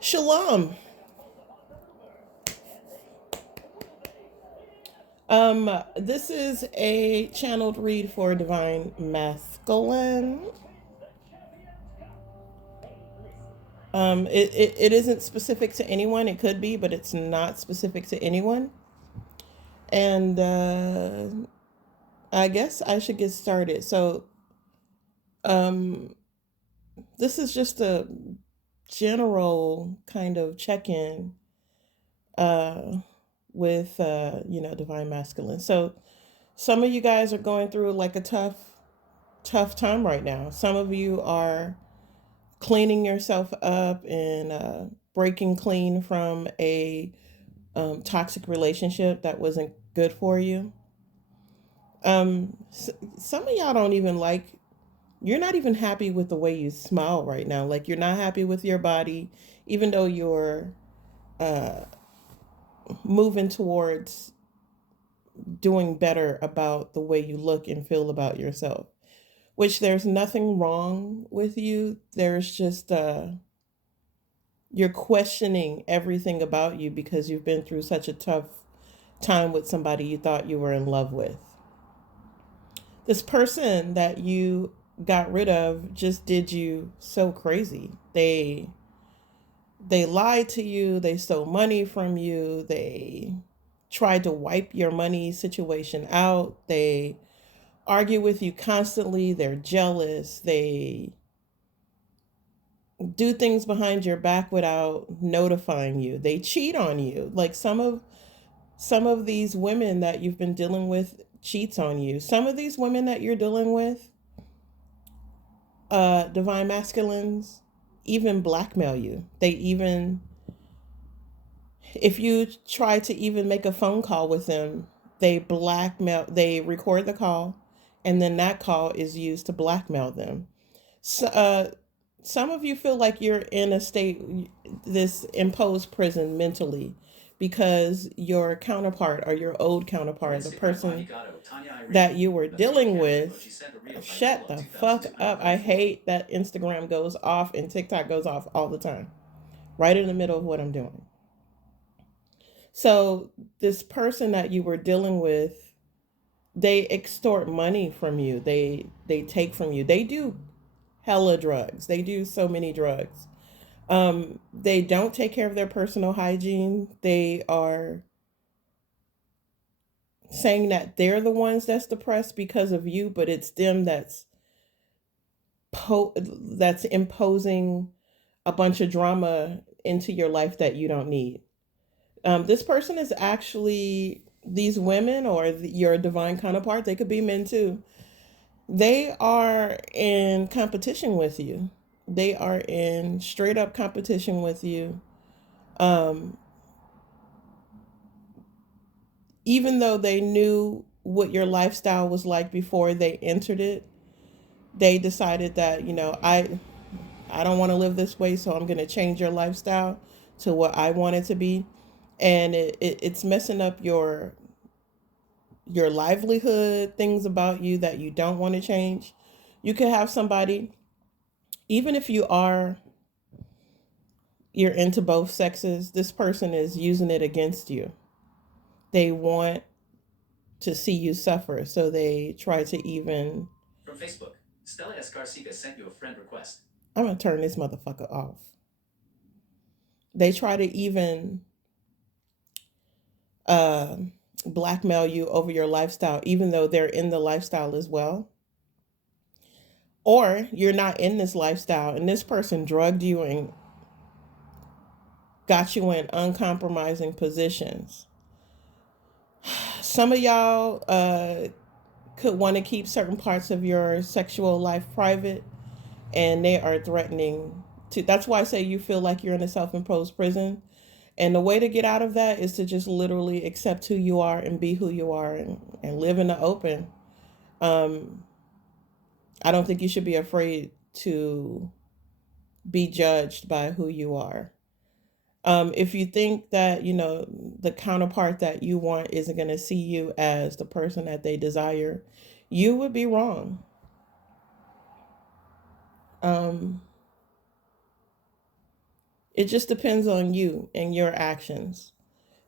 Shalom. This is a channeled read for Divine Masculine. It isn't specific to anyone. It could be, but it's not specific to anyone. And I guess I should get started. So, um, this is just a general kind of check in uh, with, Divine Masculine. So, some of you guys are going through like a tough time right now. Some of you are cleaning yourself up and breaking clean from a toxic relationship that wasn't good for you. Some of y'all don't even like, you're not even happy with the way you smile right now. Like, you're not happy with your body, even though you're uh, moving towards doing better about the way you look and feel about yourself. Which there's nothing wrong with you. There's just you're questioning everything about you because you've been through such a tough time with somebody you thought you were in love with. This person that you got rid of just did you so crazy. They lied to you, they stole money from you, they tried to wipe your money situation out, they argue with you constantly, they're jealous, they do things behind your back without notifying you. They cheat on you. Like some of these women that you've been dealing with cheats on you. Some of these women that you're dealing with, divine masculines, even blackmail you. They even, if you try to even make a phone call with them, they record the call, and then that call is used to blackmail them. So, some of you feel like you're in a state, this imposed prison mentally, because your counterpart or your old counterpart, the person that you were dealing with, shut the fuck up. I hate that Instagram goes off and TikTok goes off all the time, right in the middle of what I'm doing. So, this person that you were dealing with, they extort money from you. They take from you. They do hella drugs. They do so many drugs. They don't take care of their personal hygiene. They are saying that they're the ones that's depressed because of you, but it's them that's imposing a bunch of drama into your life that you don't need. This person is actually these women or your divine counterpart. They could be men too. They are in competition with you. They are in straight up competition with you. Um, Even though they knew what your lifestyle was like before they entered it, they decided that, I don't want to live this way, so I'm going to change your lifestyle to what I want it to be. And it's messing up your livelihood, things about you that you don't want to change. You could have somebody, even if you're into both sexes, this person is using it against you. They want to see you suffer, so they try to even. From Facebook, Stella Escarcica sent you a friend request. I'm gonna turn this motherfucker off. They try to even uh, blackmail you over your lifestyle, even though they're in the lifestyle as well. Or you're not in this lifestyle, and this person drugged you and got you in uncompromising positions. Some of y'all could want to keep certain parts of your sexual life private, and they are threatening to. That's why I say you feel like you're in a self-imposed prison. And the way to get out of that is to just literally accept who you are and be who you are, and live in the open. Um, I don't think you should be afraid to be judged by who you are. If you think that, the counterpart that you want isn't going to see you as the person that they desire, you would be wrong. Um, It just depends on you and your actions.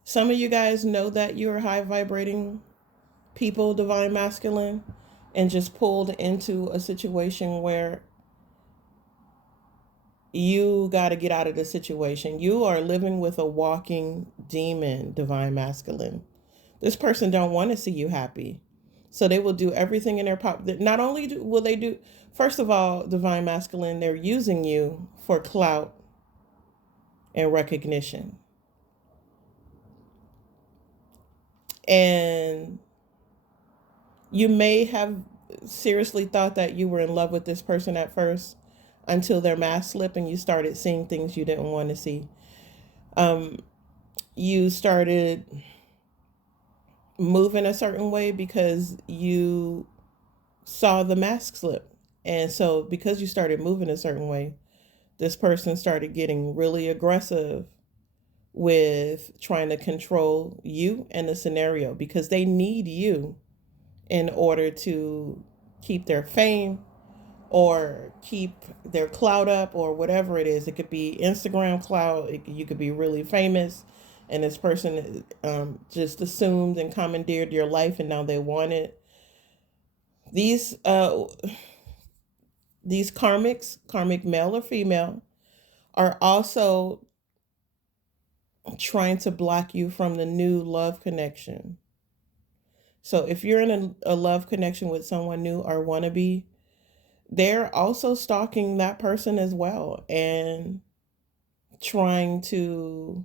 Some of you guys know that you're high vibrating people, divine masculine, and just pulled into a situation where you got to get out of the situation. You are living with a walking demon, divine masculine. This person don't want to see you happy. So they will do everything in their power. Not only will they do, first of all, divine masculine, they're using you for clout and recognition. And you may have seriously thought that you were in love with this person at first until their mask slipped and you started seeing things you didn't want to see. Um, you started moving a certain way because you saw the mask slip. And so, because you started moving a certain way, this person started getting really aggressive with trying to control you and the scenario because they need you in order to keep their fame or keep their clout up or whatever it is. It could be Instagram clout. You could be really famous, and this person just assumed and commandeered your life, and now they want it. These these karmic male or female, are also trying to block you from the new love connection. So if you're in a love connection with someone new or wannabe, they're also stalking that person as well and trying to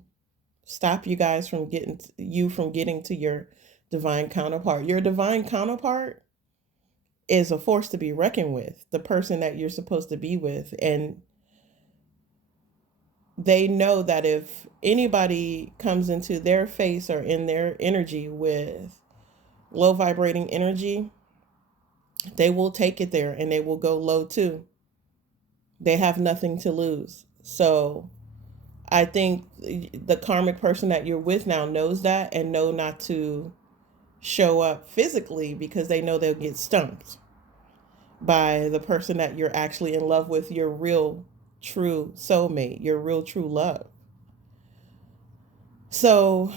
stop you guys from getting to your divine counterpart. Your divine counterpart is a force to be reckoned with, the person that you're supposed to be with. And they know that if anybody comes into their face or in their energy with low vibrating energy, they will take it there and they will go low too. They have nothing to lose. So I think the karmic person that you're with now knows that and know not to show up physically because they know they'll get stumped by the person that you're actually in love with, your real true soulmate, your real true love. So,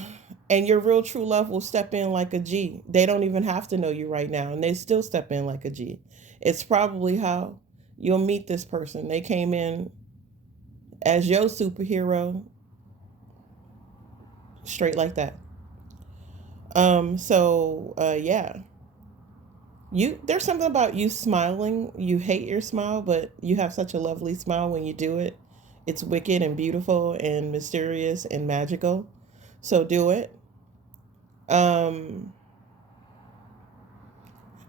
and your real true love will step in like a G. They don't even have to know you right now, and they still step in like a G. It's probably how you'll meet this person. They came in as your superhero, straight like that. Yeah. There's something about you smiling. You hate your smile, but you have such a lovely smile when you do it. It's wicked and beautiful and mysterious and magical. So do it. Um,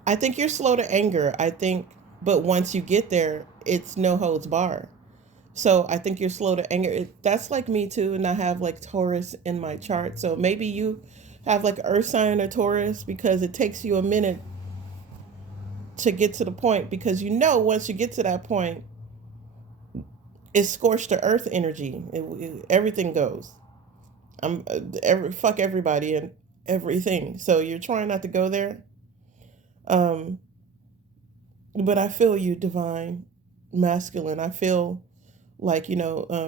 I think you're slow to anger. I think, but once you get there, it's no holds bar. So I think you're slow to anger. That's like me too, and I have like Taurus in my chart. So maybe you have like Earth sign or Taurus because it takes you a minute to get to the point because once you get to that point, it's scorched to earth energy. Everything goes. Fuck everybody and everything. So you're trying not to go there. Um, but I feel you, divine masculine. I feel like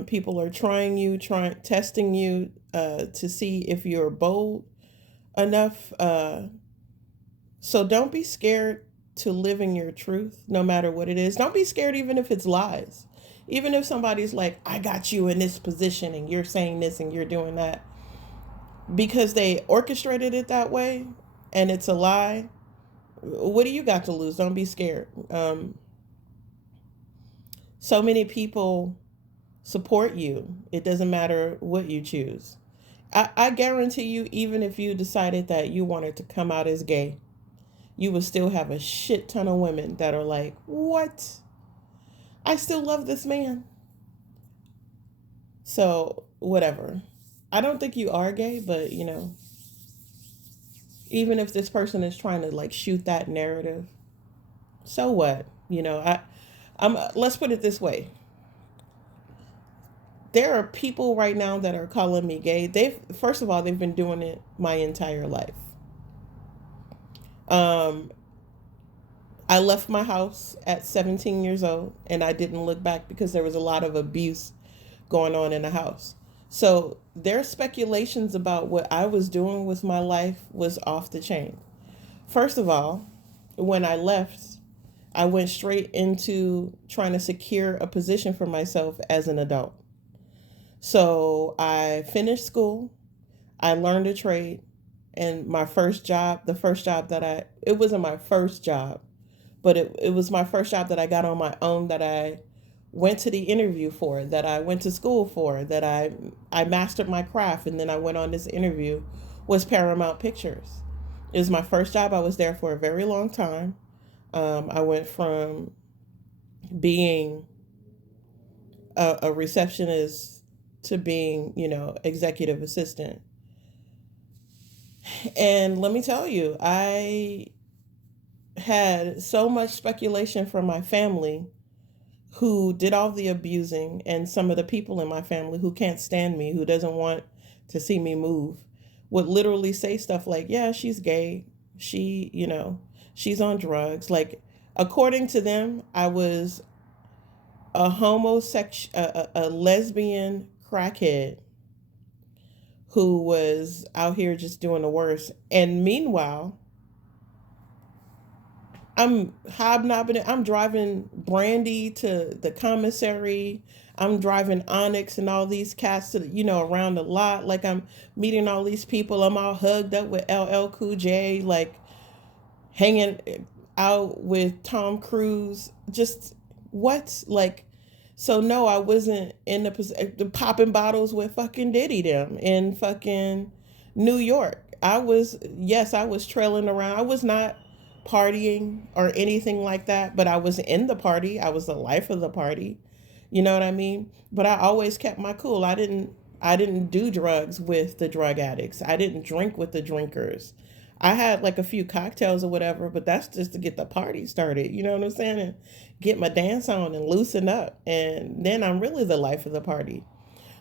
people are testing you to see if you're bold enough. So don't be scared to live in your truth, no matter what it is. Don't be scared, even if it's lies. Even if somebody's like, I got you in this position and you're saying this and you're doing that, because they orchestrated it that way and it's a lie. What do you got to lose? Don't be scared. So many people support you. It doesn't matter what you choose. I guarantee you, even if you decided that you wanted to come out as gay, you will still have a shit ton of women that are like, what? I still love this man. So, whatever. I don't think you are gay, but even if this person is trying to like shoot that narrative, so what? I'm let's put it this way. There are people right now that are calling me gay. First of all, they've been doing it my entire life. Um I left my house at 17 years old and I didn't look back because there was a lot of abuse going on in the house. So their speculations about what I was doing with my life was off the chain. First of all, when I left, I went straight into trying to secure a position for myself as an adult. So I finished school, I learned a trade, and my first job, the first job that it wasn't my first job, but it was my first job that I got on my own, that I went to the interview for, that I went to school for, that I mastered my craft, and then I went on this interview, was Paramount Pictures. It was my first job. I was there for a very long time. I went from being a receptionist to being, executive assistant. And let me tell you, I had so much speculation from my family who did all the abusing, and some of the people in my family who can't stand me, who doesn't want to see me move, would literally say stuff like, yeah, she's gay. She's on drugs. Like, according to them, I was a homosexual, a lesbian crackhead who was out here just doing the worst. And meanwhile, I'm hobnobbing it. I'm driving Brandy to the commissary. I'm driving Onyx and all these cats to, around the lot. Like, I'm meeting all these people. I'm all hugged up with LL Cool J, like hanging out with Tom Cruise. Just what? Like, so no, I wasn't in the popping bottles with fucking Diddy them in fucking New York. Yes, I was trailing around. I was not partying or anything like that, but I was in the party. I was the life of the party. You know what I mean? But I always kept my cool. I didn't do drugs with the drug addicts. I didn't drink with the drinkers. I had like a few cocktails or whatever, but that's just to get the party started. You know what I'm saying? And get my dance on and loosen up. And then I'm really the life of the party.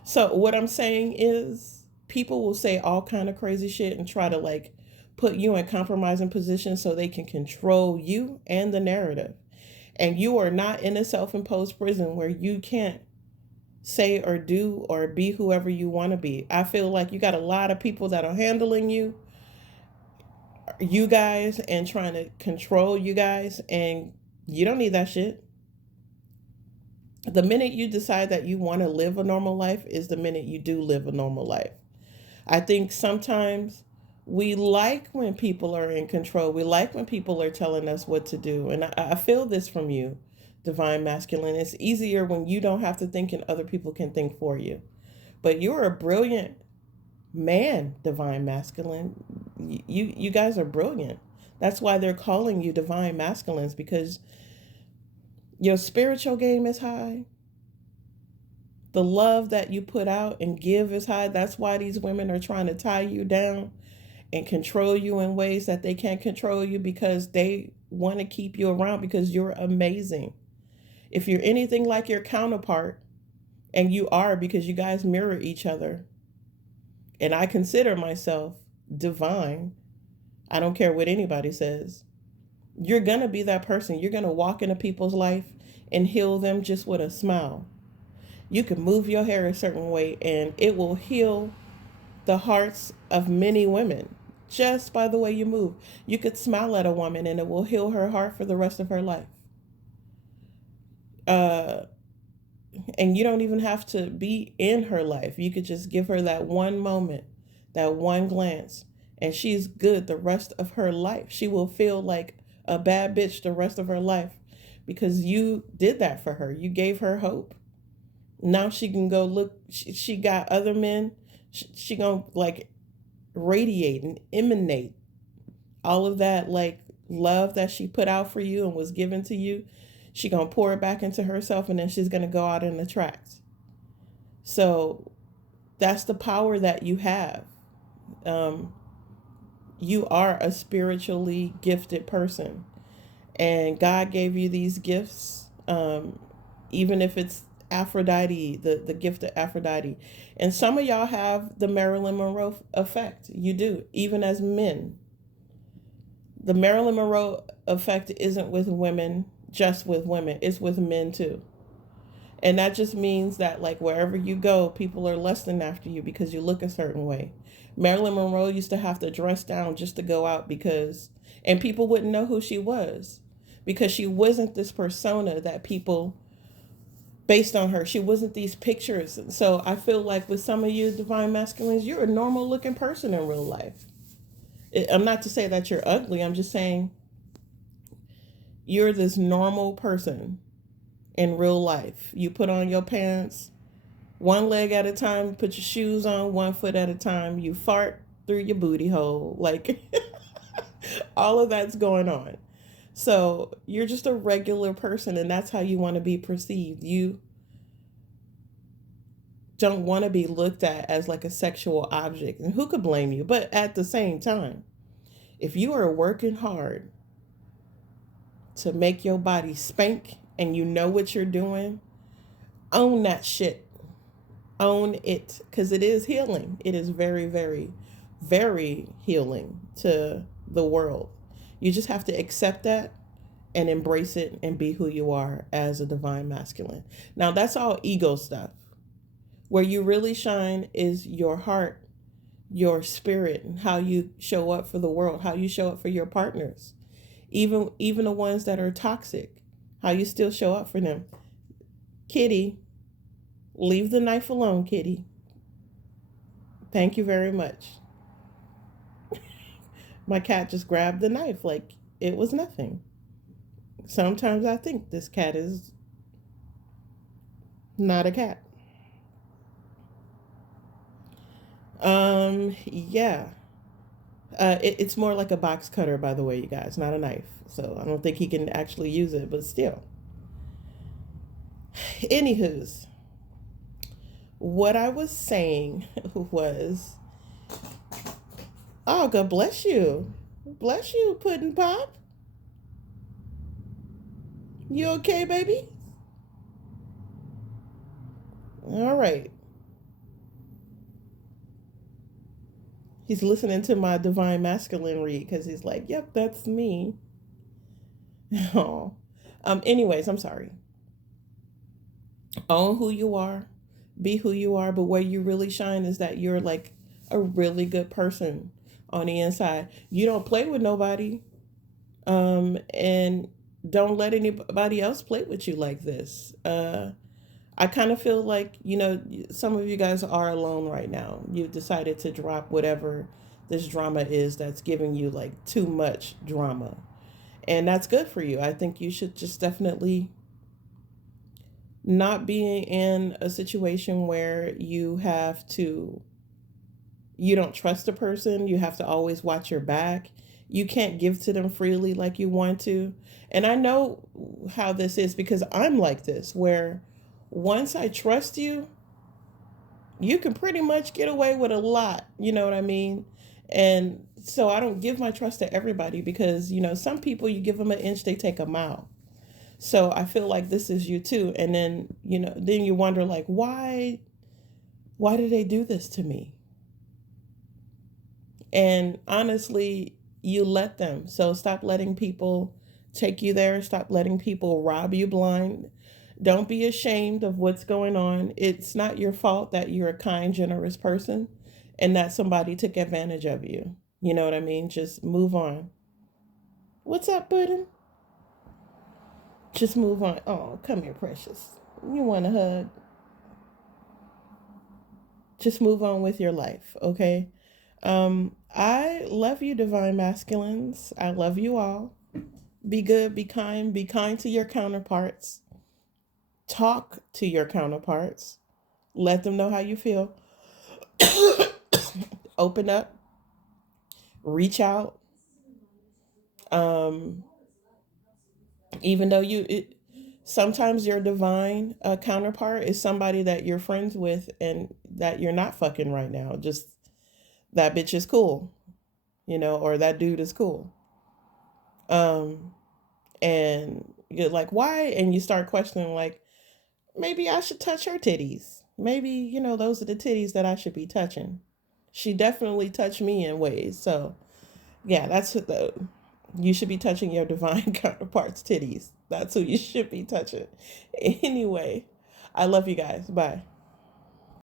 So what I'm saying is, people will say all kind of crazy shit and try to like put you in compromising positions so they can control you and the narrative. And you are not in a self-imposed prison where you can't say or do or be whoever you want to be. I feel like you got a lot of people that are handling you guys and trying to control you guys, and you don't need that shit. The minute you decide that you want to live a normal life is the minute you do live a normal life. I think sometimes we like when people are in control. We like when people are telling us what to do. And I feel this from you, Divine Masculine. It's easier when you don't have to think and other people can think for you. But you're a brilliant man, Divine Masculine. You guys are brilliant. That's why they're calling you Divine Masculines, because your spiritual game is high. The love that you put out and give is high. That's why these women are trying to tie you down and control you in ways that they can't control you, because they want to keep you around because you're amazing. If you're anything like your counterpart, and you are, because you guys mirror each other, and I consider myself divine, I don't care what anybody says, you're going to be that person. You're going to walk into people's life and heal them just with a smile. You can move your hair a certain way and it will heal the hearts of many women just by the way you move. You could smile at a woman and it will heal her heart for the rest of her life. Uh, and you don't even have to be in her life. You could just give her that one moment, that one glance, and she's good the rest of her life. She will feel like a bad bitch the rest of her life because you did that for her. You gave her hope. Now she can go look. She got other men. She gonna like radiate and emanate all of that like love that she put out for you and was given to you. She gonna pour it back into herself, and then she's gonna go out and attract. So that's the power that you have. Um, you are a spiritually gifted person, and God gave you these gifts. Even if it's Aphrodite, the gift of Aphrodite, and some of y'all have the Marilyn Monroe effect. You do, even as men. The Marilyn Monroe effect isn't with women, just with women. It's with men too. And that just means that, like, wherever you go, people are lusting after you because you look a certain way. Marilyn Monroe used to have to dress down just to go out because, and people wouldn't know who she was because she wasn't this persona that people based on her. She wasn't these pictures. So I feel like with some of you divine masculines, you're a normal looking person in real life. I'm not to say that you're ugly. I'm just saying you're this normal person in real life. You put on your pants one leg at a time, put your shoes on one foot at a time, you fart through your booty hole. Like, all of that's going on. So you're just a regular person, and that's how you want to be perceived. You don't want to be looked at as like a sexual object. And who could blame you? But at the same time, if you are working hard to make your body spank and you know what you're doing, own that shit. Own it, because it is healing. It is very, very, very healing to the world. You just have to accept that and embrace it and be who you are as a divine masculine. Now, that's all ego stuff. Where you really shine is your heart, your spirit, and how you show up for the world, how you show up for your partners, even the ones that are toxic, how you still show up for them. Kitty, leave the knife alone, Kitty. Thank you very much. My cat just grabbed the knife like it was nothing. Sometimes I think this cat is not a cat. Yeah. It's more like a box cutter, by the way, you guys, not a knife. So I don't think he can actually use it, but still. Anywho's, what I was saying was, oh, God bless you. Bless you, Puddin' Pop. You okay, baby? All right. He's listening to my divine masculine read because he's like, yep, that's me. Oh. Anyways, I'm sorry. Own who you are, be who you are, but where you really shine is that you're like a really good person on the inside. You don't play with nobody, and don't let anybody else play with you like this. I kind of feel like, some of you guys are alone right now. You've decided to drop whatever this drama is that's giving you like too much drama. And that's good for you. I think you should just definitely not be in a situation where you don't trust a person, you have to always watch your back. You can't give to them freely like you want to. And I know how this is because I'm like this, where once I trust you, you can pretty much get away with a lot. You know what I mean? And so I don't give my trust to everybody because, some people, you give them an inch, they take a mile. So I feel like this is you too. And then, then you wonder, like, why did they do this to me? And honestly, you let them. So stop letting people take you there. Stop letting people rob you blind. Don't be ashamed of what's going on. It's not your fault that you're a kind, generous person and that somebody took advantage of you. You know what I mean? Just move on. What's up, Puddin'? Just move on. Oh, come here, precious. You want a hug? Just move on with your life, okay? I love you, divine masculines. I love you all. Be good, be kind to your counterparts. Talk to your counterparts. Let them know how you feel. Open up, reach out. Um, even though sometimes your divine counterpart is somebody that you're friends with and that you're not fucking right now. Just that bitch is cool, or that dude is cool. Um, and you're like, why? And you start questioning, like, maybe I should touch her titties. Maybe, those are the titties that I should be touching. She definitely touched me in ways. So, yeah, that's what you should be touching your divine counterpart's titties. That's who you should be touching. Anyway, I love you guys. Bye.